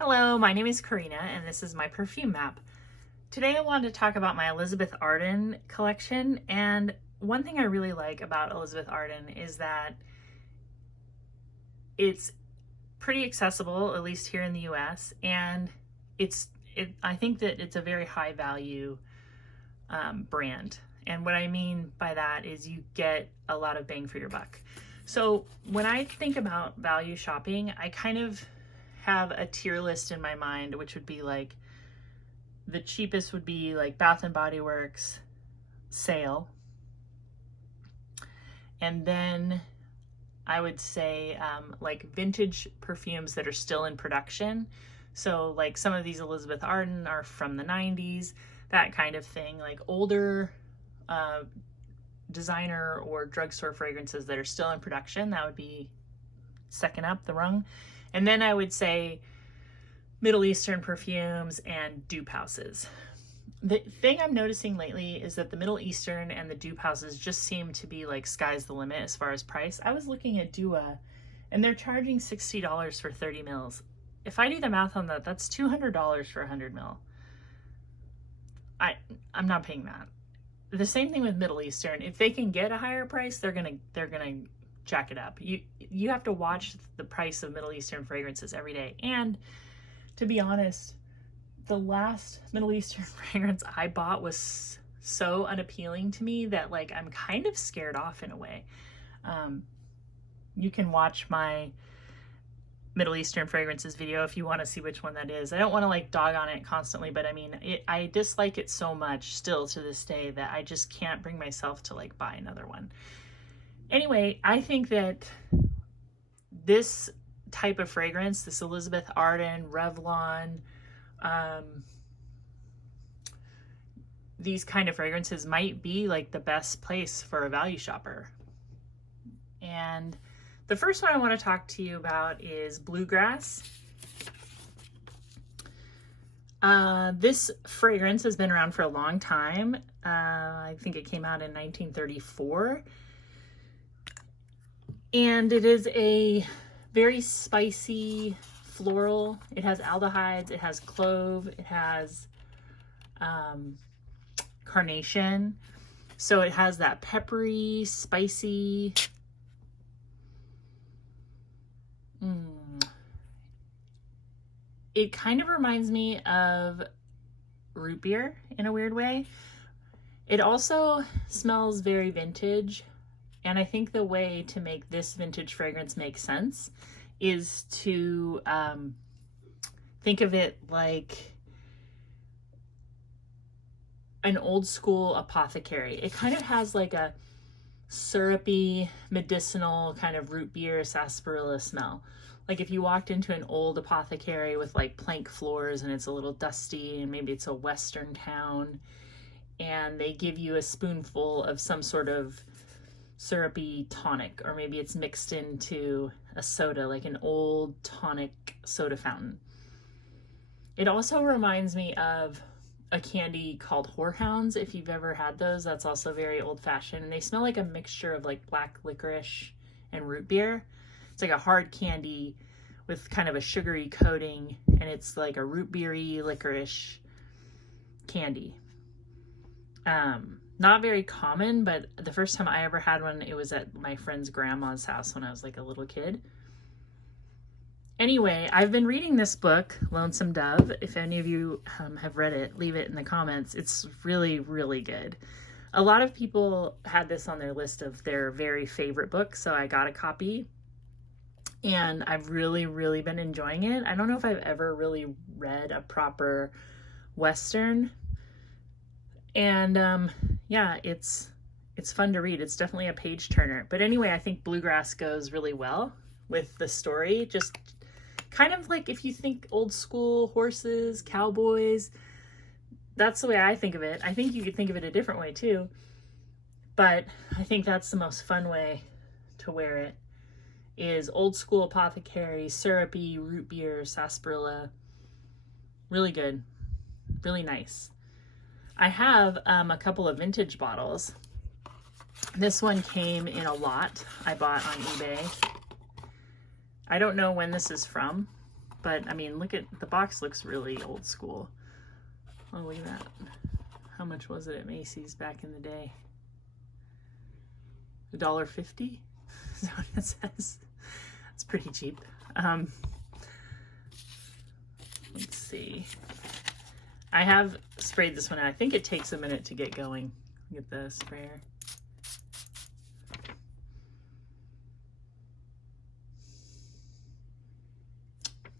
Hello, my name is Karina and this is my perfume map. Today I wanted to talk about my Elizabeth Arden collection, and one thing I really like about Elizabeth Arden is that it's pretty accessible, at least here in the US, and I think that it's a very high value brand. And what I mean by that is you get a lot of bang for your buck. So when I think about value shopping, I kind of have a tier list in my mind, which would be like the cheapest would be like Bath and Body Works sale. And then I would say like vintage perfumes that are still in production. So like some of these Elizabeth Arden are from the 90s, that kind of thing, like older designer or drugstore fragrances that are still in production. That would be second up the rung. And then I would say Middle Eastern perfumes and dupe houses. The thing I'm noticing lately is that the Middle Eastern and the dupe houses just seem to be like sky's the limit as far as price. I was looking at Dua and they're charging $60 for 30 mils. If I do the math on that, that's $200 for 100 mil. I'm not paying that. The same thing with Middle Eastern. If they can get a higher price, they're gonna jack it up. You have to watch the price of Middle Eastern fragrances every day. And to be honest, the last Middle Eastern fragrance I bought was so unappealing to me that like I'm kind of scared off in a way. You can watch my Middle Eastern fragrances video if you want to see which one that is. I don't want to like dog on it constantly, but I mean, I dislike it so much still to this day that I just can't bring myself to like buy another one. Anyway, I think that this type of fragrance, this Elizabeth Arden, Revlon, these kind of fragrances might be like the best place for a value shopper. And the first one I want to talk to you about is Bluegrass. This fragrance has been around for a long time. I think it came out in 1934. And it is a very spicy floral. It has aldehydes, it has clove, it has carnation. So it has that peppery, spicy, it kind of reminds me of root beer in a weird way. It also smells very vintage. And I think the way to make this vintage fragrance make sense is to think of it like an old school apothecary. It kind of has like a syrupy, medicinal kind of root beer sarsaparilla smell. Like if you walked into an old apothecary with like plank floors and it's a little dusty and maybe it's a Western town and they give you a spoonful of some sort of syrupy tonic, or maybe it's mixed into a soda, like an old tonic soda fountain. It also reminds me of a candy called Whorehounds. If you've ever had those, that's also very old-fashioned, and they smell like a mixture of like black licorice and root beer. It's like a hard candy with kind of a sugary coating, and it's like a root beery licorice candy. Not very common, but the first time I ever had one, it was at my friend's grandma's house when I was like a little kid. Anyway, I've been reading this book, Lonesome Dove. If any of you have read it, leave it in the comments. It's really, really good. A lot of people had this on their list of their very favorite books, so I got a copy. And I've really, really been enjoying it. I don't know if I've ever really read a proper Western. And yeah, it's fun to read. It's definitely a page turner. But anyway, I think Bluegrass goes really well with the story. Just kind of like if you think old school horses, cowboys, that's the way I think of it. I think you could think of it a different way too. But I think that's the most fun way to wear it, is old school apothecary, syrupy, root beer, sarsaparilla. Really good. Really nice. I have a couple of vintage bottles. This one came in a lot I bought on eBay. I don't know when this is from. But I mean, look at the box, looks really old school. Oh, look at that. How much was it at Macy's back in the day? $1.50? Is that what it says? It's pretty cheap. Let's see. I have sprayed this one out. I think it takes a minute to get going. Look at the sprayer.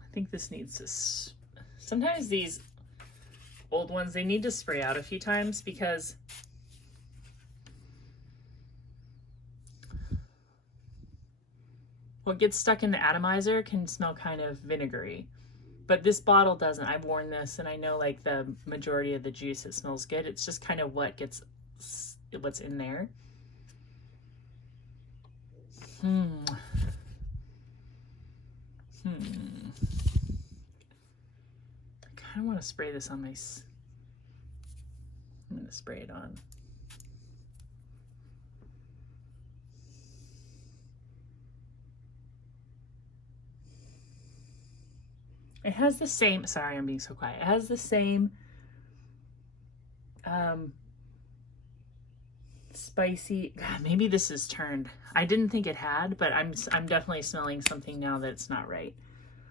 I think this needs to, sometimes these old ones, they need to spray out a few times because what gets stuck in the atomizer can smell kind of vinegary. But this bottle doesn't. I've worn this and I know like the majority of the juice, it smells good. It's just kind of what's in there. I kind of want to spray this on my, I'm going to spray it on. It has the same, sorry, I'm being so quiet. It has the same spicy, God, maybe this is turned. I didn't think it had, but I'm definitely smelling something now that's not right.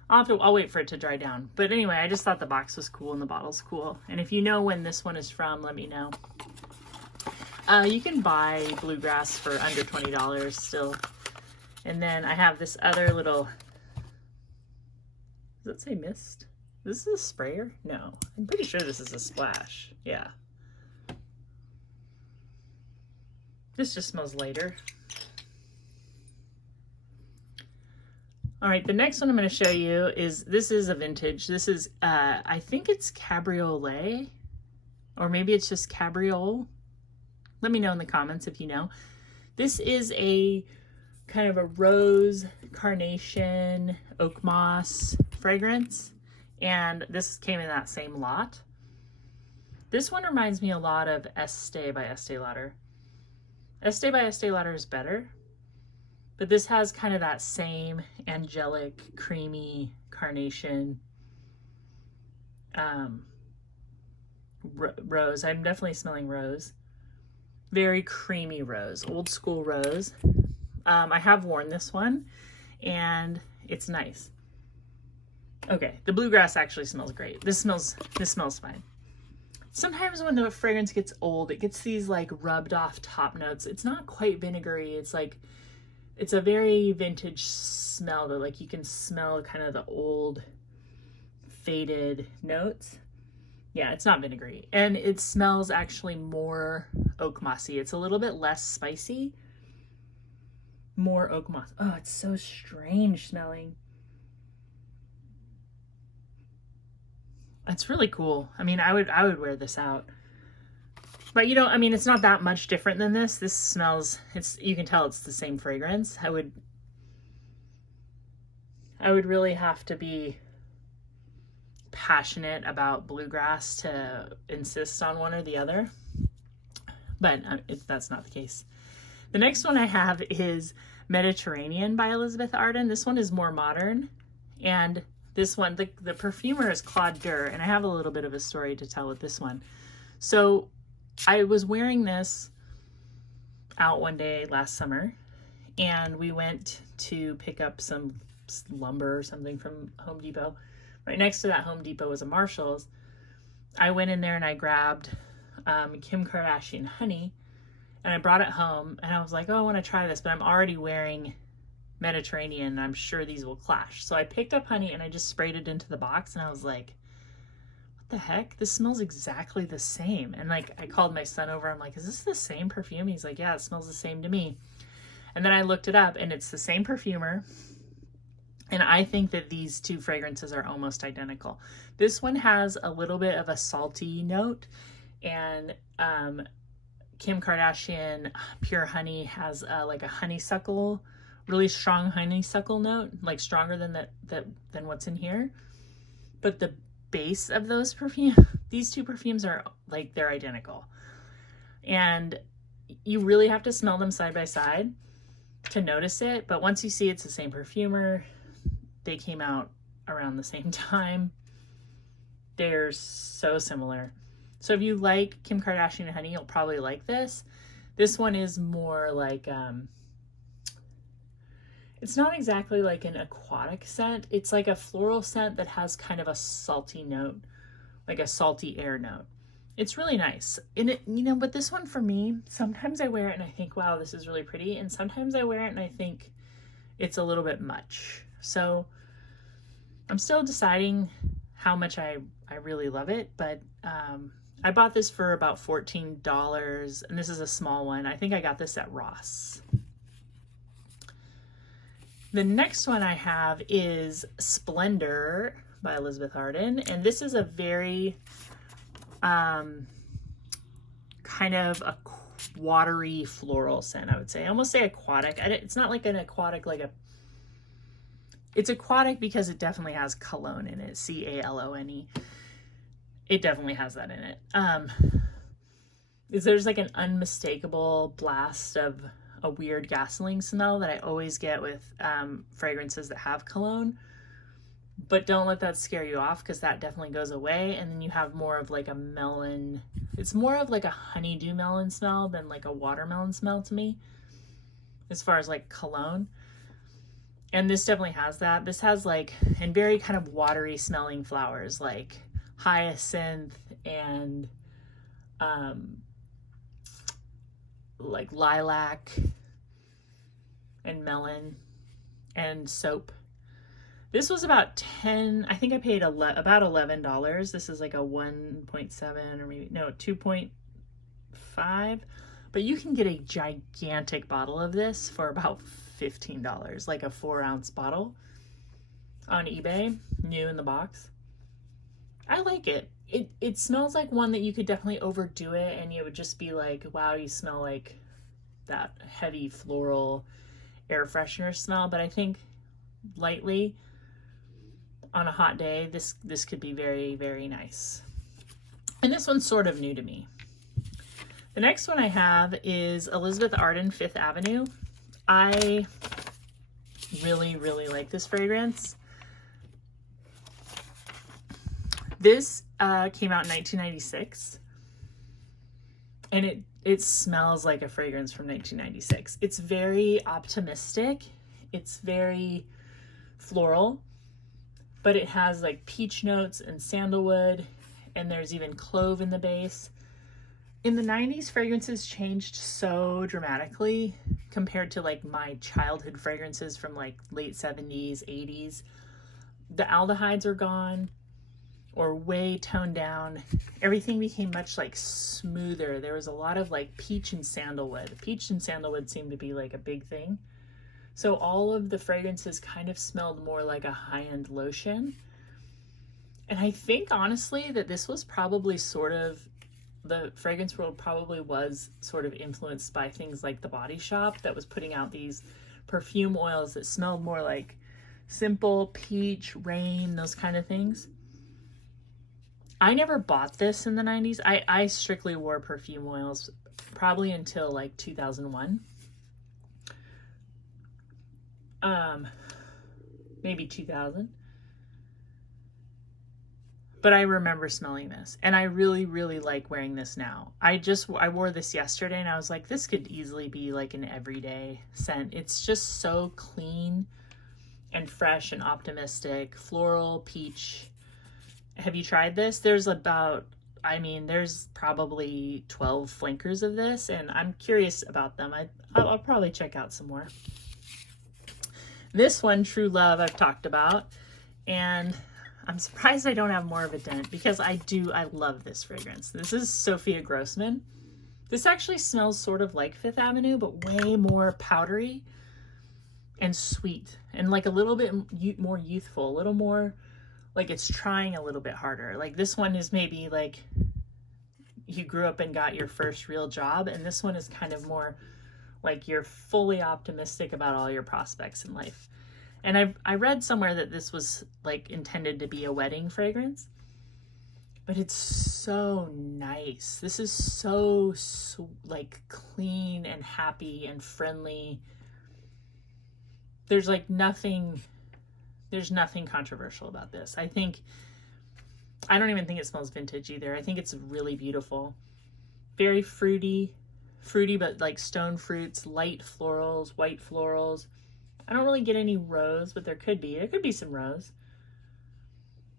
I'll wait for it to dry down. But anyway, I just thought the box was cool and the bottle's cool. And if you know when this one is from, let me know. You can buy Bluegrass for under $20 still. And then I have this other little, does it say mist? This is a sprayer? No, I'm pretty sure this is a splash. Yeah. This just smells lighter. All right, the next one I'm going to show you is, this is a vintage. This is, I think it's Cabriole, or maybe it's just Cabriole. Let me know in the comments if you know. This is a kind of a rose, carnation, oak moss fragrance, and this came in that same lot. This one reminds me a lot of Estee by Estee Lauder. Estee by Estee Lauder is better, but this has kind of that same angelic, creamy carnation rose. I'm definitely smelling rose. Very creamy rose, old school rose. I have worn this one and it's nice. Okay, the Bluegrass actually smells great. This smells fine. Sometimes when the fragrance gets old, it gets these like rubbed off top notes. It's not quite vinegary. It's like, it's a very vintage smell though. Like you can smell kind of the old faded notes. Yeah, it's not vinegary. And it smells actually more oak mossy. It's a little bit less spicy. More oak moss. Oh, it's so strange smelling. It's really cool. I mean, I would wear this out. But you know, I mean, it's not that much different than this. This smells, you can tell it's the same fragrance. I would really have to be passionate about Bluegrass to insist on one or the other. But that's not the case. The next one I have is Mediterranean by Elizabeth Arden. This one is more modern. And this one, the perfumer is Claude Durr, and I have a little bit of a story to tell with this one. So I was wearing this out one day last summer, and we went to pick up some lumber or something from Home Depot. Right next to that Home Depot was a Marshall's. I went in there and I grabbed Kim Kardashian honey, and I brought it home, and I was like, oh, I want to try this, but I'm already wearing Mediterranean, and I'm sure these will clash. So I picked up honey and I just sprayed it into the box, and I was like, what the heck? This smells exactly the same. And like, I called my son over. I'm like, is this the same perfume? He's like, yeah, it smells the same to me. And then I looked it up, and it's the same perfumer. And I think that these two fragrances are almost identical. This one has a little bit of a salty note, and Kim Kardashian Pure Honey has like a honeysuckle, really strong honeysuckle note, like stronger than what's in here. But the base of those perfumes, these two perfumes are like, they're identical. And you really have to smell them side by side to notice it. But once you see it's the same perfumer, they came out around the same time. They're so similar. So if you like Kim Kardashian and Honey, you'll probably like this. This one is more like, it's not exactly like an aquatic scent. It's like a floral scent that has kind of a salty note, like a salty air note. It's really nice. And it, you know, but this one for me, sometimes I wear it and I think, wow, this is really pretty. And sometimes I wear it and I think it's a little bit much. So I'm still deciding how much I really love it, but I bought this for about $14, and this is a small one. I think I got this at Ross. The next one I have is Splendor by Elizabeth Arden, and this is a very kind of a watery floral scent, I would say. I almost say aquatic. It's not like an aquatic, like a... It's aquatic because it definitely has cologne in it, C-A-L-O-N-E. It definitely has that in it. There's like an unmistakable blast of a weird gasoline smell that I always get with fragrances that have cologne. But don't let that scare you off, because that definitely goes away. And then you have more of like a melon. It's more of like a honeydew melon smell than like a watermelon smell to me, as far as like cologne. And this definitely has that. This has like, and very kind of watery smelling flowers like hyacinth and like lilac and melon and soap. This was about 10, I think I paid about $11. This is like a 1.7 or maybe, no, 2.5. But you can get a gigantic bottle of this for about $15, like a 4-ounce bottle on eBay, new in the box. I like it. It smells like one that you could definitely overdo it and it would just be like, wow, you smell like that heavy floral air freshener smell. But I think lightly on a hot day, this could be very, very nice. And this one's sort of new to me. The next one I have is Elizabeth Arden, Fifth Avenue. I really, really like this fragrance. This came out in 1996, and it smells like a fragrance from 1996. It's very optimistic. It's very floral, but it has like peach notes and sandalwood, and there's even clove in the base. In the 90s, fragrances changed so dramatically compared to like my childhood fragrances from like late 70s, 80s. The aldehydes are gone or way toned down. Everything became much like smoother. There was a lot of like peach and sandalwood. Peach and sandalwood seemed to be like a big thing. So all of the fragrances kind of smelled more like a high-end lotion. And I think honestly that this was probably sort of, the fragrance world probably was sort of influenced by things like The Body Shop that was putting out these perfume oils that smelled more like simple peach, rain, those kind of things. I never bought this in the 90s. I strictly wore perfume oils probably until like 2001. Maybe 2000. But I remember smelling this, and I really, really like wearing this now. I wore this yesterday, and I was like, this could easily be like an everyday scent. It's just so clean and fresh and optimistic. Floral, peach. Have you tried this? There's probably 12 flankers of this, and I'm curious about them. I'll probably check out some more. This one, True Love, I've talked about, and I'm surprised I don't have more of a dent, because I love this fragrance. This is Sophia Grossman. This actually smells sort of like Fifth Avenue, but way more powdery and sweet, and like a little bit more youthful, a little more like it's trying a little bit harder. Like this one is maybe like you grew up and got your first real job, and this one is kind of more like you're fully optimistic about all your prospects in life. And I read somewhere that this was like intended to be a wedding fragrance, but it's so nice. This is so like clean and happy and friendly. There's like nothing There's nothing controversial about this. I don't even think it smells vintage either. I think it's really beautiful. Very fruity, but like stone fruits, light florals, white florals. I don't really get any rose, but there could be some rose.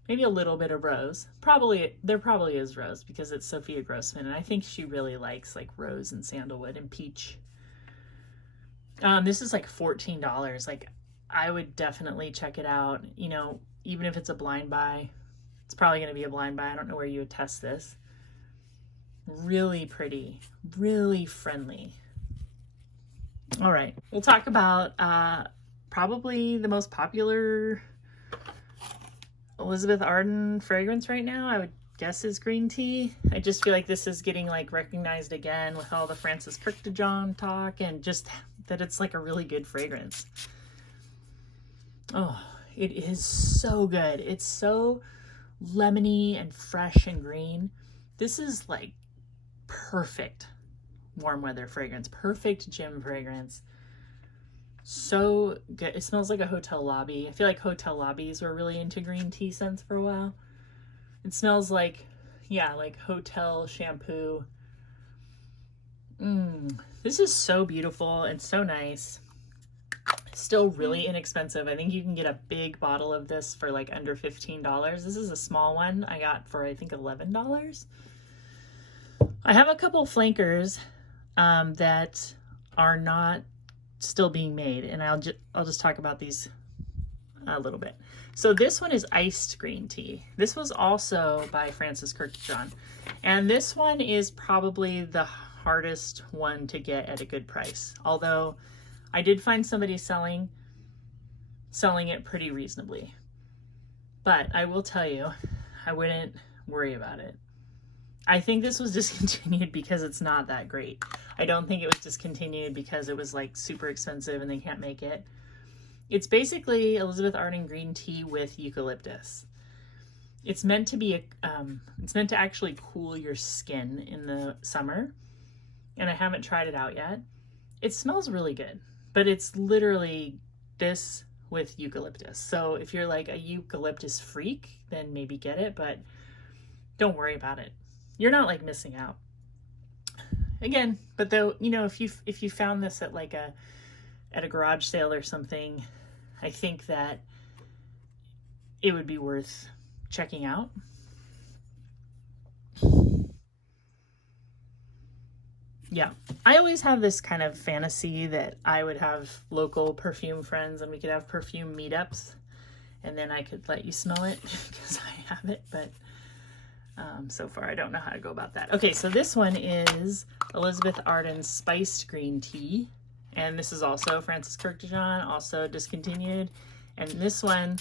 Maybe a little bit of rose. There probably is rose because it's Sophia Grossman, and I think she really likes like rose and sandalwood and peach. This is like $14. Like, I would definitely check it out. You know, even if it's a blind buy, it's probably going to be a blind buy. I don't know where you would test this. Really pretty, really friendly. All right, we'll talk about probably the most popular Elizabeth Arden fragrance right now, I would guess, is green tea. I just feel like this is getting like recognized again with all the Frances Kurkdjian talk, and just that it's like a really good fragrance. Oh, it is so good. It's so lemony and fresh and green. This is like perfect warm weather fragrance, perfect gym fragrance. So good. It smells like a hotel lobby. I feel like hotel lobbies were really into green tea scents for a while. It smells like, yeah, like hotel shampoo. This is so beautiful and so nice. Still really inexpensive. I think you can get a big bottle of this for like under $15. This is a small one I got for I think $11. I have a couple flankers that are not still being made, and I'll just talk about these a little bit. So this one is iced green tea. This was also by Frances Kurkdjian, and this one is probably the hardest one to get at a good price, although I did find somebody selling it pretty reasonably. But I will tell you, I wouldn't worry about it. I think this was discontinued because it's not that great. I don't think it was discontinued because it was like super expensive and they can't make it. It's basically Elizabeth Arden green tea with eucalyptus. It's meant to be it's meant to actually cool your skin in the summer, and I haven't tried it out yet. It smells really good, but it's literally this with eucalyptus. So if you're like a eucalyptus freak, then maybe get it, but don't worry about it. You're not like missing out. Again, but though, you know, if you found this at like at a garage sale or something, I think that it would be worth checking out. Yeah, I always have this kind of fantasy that I would have local perfume friends and we could have perfume meetups, and then I could let you smell it because I have it, but so far I don't know how to go about that. Okay, so this one is Elizabeth Arden spiced green tea, and this is also Frances Kurkdjian, also discontinued. And this one,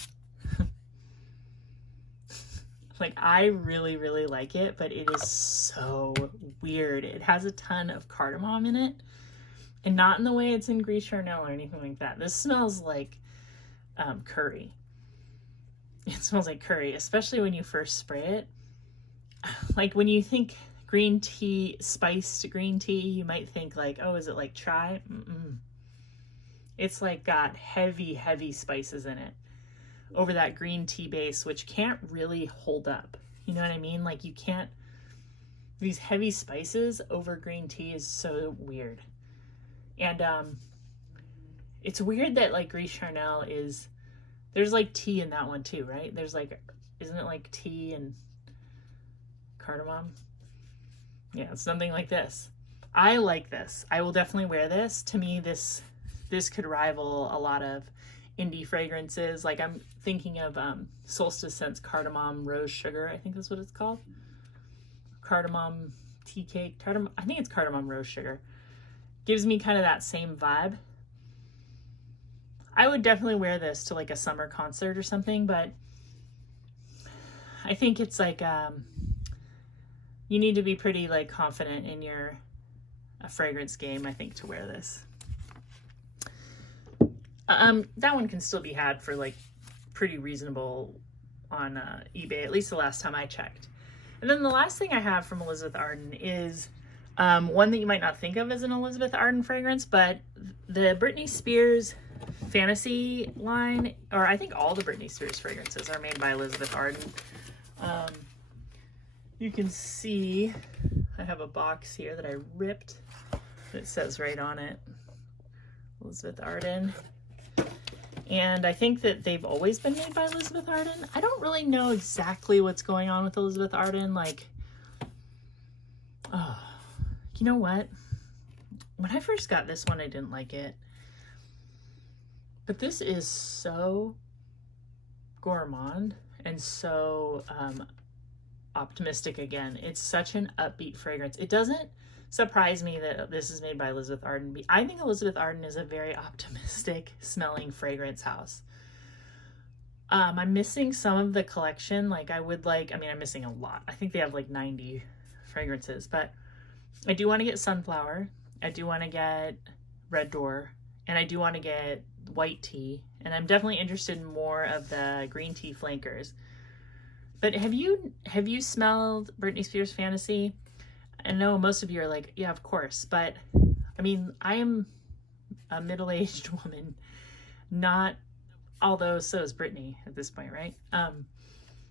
like, I really, really like it, but it is so weird. It has a ton of cardamom in it, and not in the way it's in Gris Charnel or anything like that. This smells like curry. It smells like curry, especially when you first spray it. Like, when you think green tea, spiced green tea, you might think like, oh, is it like chai? It's like got heavy, heavy spices in it over that green tea base, which can't really hold up. You know what I mean? Like, you can't, these heavy spices over green tea is so weird. And it's weird that like Gris Charnel is, there's like tea in that one too, right? There's like, isn't it like tea and cardamom? Yeah, it's something like this. I like this. I will definitely wear this. To me, this could rival a lot of indie fragrances. Like, I'm thinking of Solstice Scents Cardamom Rose Sugar. I think that's what it's called. Cardamom tea cake. I think it's Cardamom Rose Sugar. Gives me kind of that same vibe. I would definitely wear this to like a summer concert or something, but I think it's like you need to be pretty like confident in your fragrance game, I think, to wear this. That one can still be had for like pretty reasonable on eBay, at least the last time I checked. And then the last thing I have from Elizabeth Arden is one that you might not think of as an Elizabeth Arden fragrance, but the Britney Spears Fantasy line, or I think all the Britney Spears fragrances are made by Elizabeth Arden. You can see I have a box here that I ripped. It says right on it, Elizabeth Arden. And I think that they've always been made by Elizabeth Arden. I don't really know exactly what's going on with Elizabeth Arden. Like, oh, you know what? When I first got this one, I didn't like it. But this is so gourmand and so optimistic again. It's such an upbeat fragrance. It doesn't surprise me that this is made by Elizabeth Arden. I think Elizabeth Arden is a very optimistic smelling fragrance house. I'm missing some of the collection. Like I mean, I'm missing a lot. I think they have like 90 fragrances, but I do want to get Sunflower. I do want to get Red Door, and I do want to get White Tea. And I'm definitely interested in more of the green tea flankers. But have you smelled Britney Spears Fantasy? I know most of you are like, yeah, of course. But I mean, I am a middle-aged woman, although so is Britney at this point, right?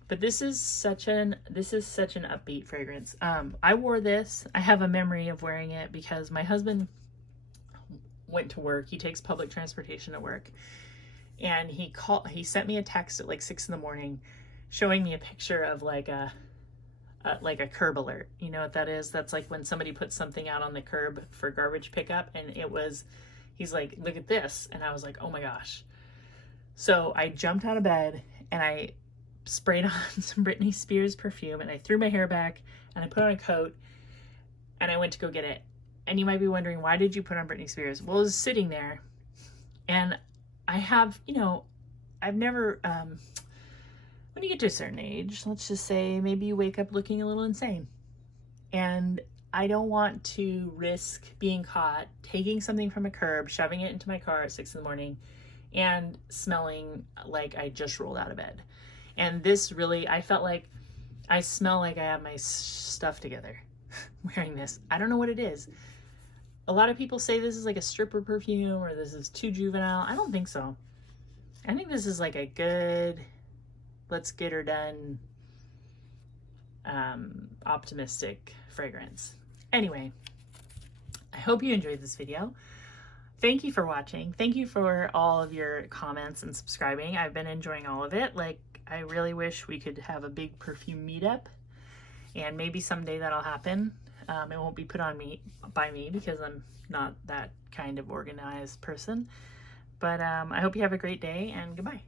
But this is such an upbeat fragrance. I wore this. I have a memory of wearing it because my husband went to work. He takes public transportation to work. And he sent me a text at like 6 in.the.morning showing me a picture of like a curb alert. You know what that is? That's like when somebody puts something out on the curb for garbage pickup, and he's like, look at this. And I was like, oh my gosh. So I jumped out of bed and I sprayed on some Britney Spears perfume, and I threw my hair back and I put on a coat and I went to go get it. And you might be wondering, why did you put on Britney Spears? Well, it was sitting there, and I have, I've never, when you get to a certain age, let's just say maybe you wake up looking a little insane. And I don't want to risk being caught taking something from a curb, shoving it into my car at 6 in.the.morning, and smelling like I just rolled out of bed. And this really, I felt like I smell like I have my stuff together wearing this. I don't know what it is. A lot of people say this is like a stripper perfume or this is too juvenile. I don't think so. I think this is like a good, let's get her done, optimistic fragrance. Anyway, I hope you enjoyed this video. Thank you for watching. Thank you for all of your comments and subscribing. I've been enjoying all of it. Like, I really wish we could have a big perfume meetup, and maybe someday that'll happen. It won't be put on by me because I'm not that kind of organized person. But I hope you have a great day, and goodbye.